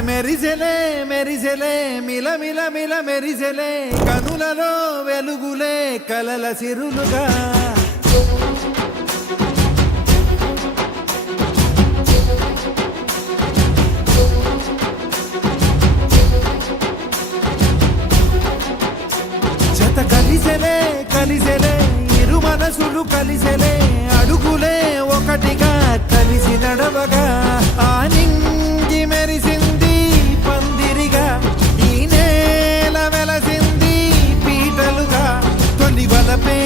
అరే మెరిసెలే మెరిసెలే మిల మిల మిల మెరిసెలే కనులలో వెలుగులే కలల సిరులుగా జత కలిసెలే కలిసెలే ఇరు మనసులు కలిసెలే అడుగులే ఒకటిగా కలిసి నడవగా ఆ నింగి మెరిసింది పందిరిగా ఈ నేల వెలసింది పీటలుగా తొలి వలపే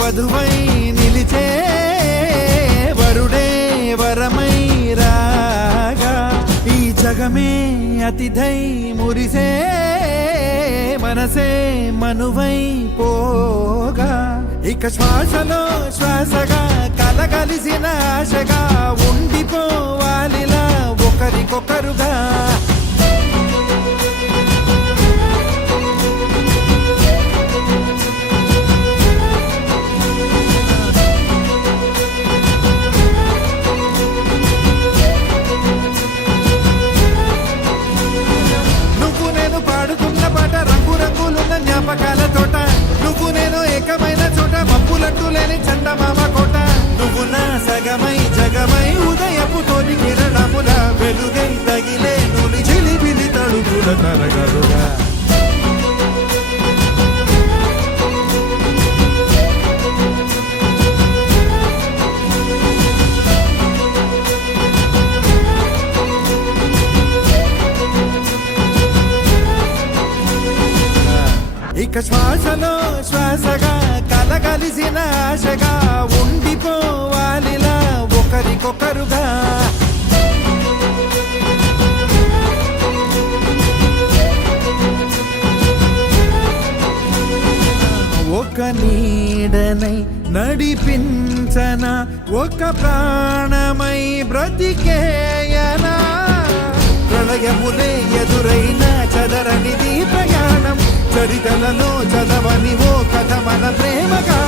వధువై నిలిచే వరుడే వరమై రాగా ఈ జగమే అతిథై మురిసే మనసే మనువై పోగా ఇక శ్వాసలో శ్వాసగా కలగలిసిన ఆశగా ఉండిపోవాలిలా ఒకరికొకరుగా నువ్వు నేను పాడుతున్న పాట రంగు రంగులున్న జ్ఞాపకాల తోట నువ్వు నేను ఏకమైన చోట మబ్బులంటూ లేని చందమామ కోట నువ్వు నా సగమై జగమై ఉదయపు తోని కిరణముల వెలుగై తగిలే నులి చిలిబిలి తడుపుల తరగలుగా ఇక శ్వాసలో శ్వాసగా కలగలిసిన ఆశగా ఉండిపోవాలిలా ఒకరికొకరుగా ఒక నీడనై నడిపించన ఒక ప్రాణమై బ్రతికేయనా ప్రళయములే ఎదురైన చదరనిది ప్రయాణం చరితలలో చదవని ఓ కథ మన ప్రేమగా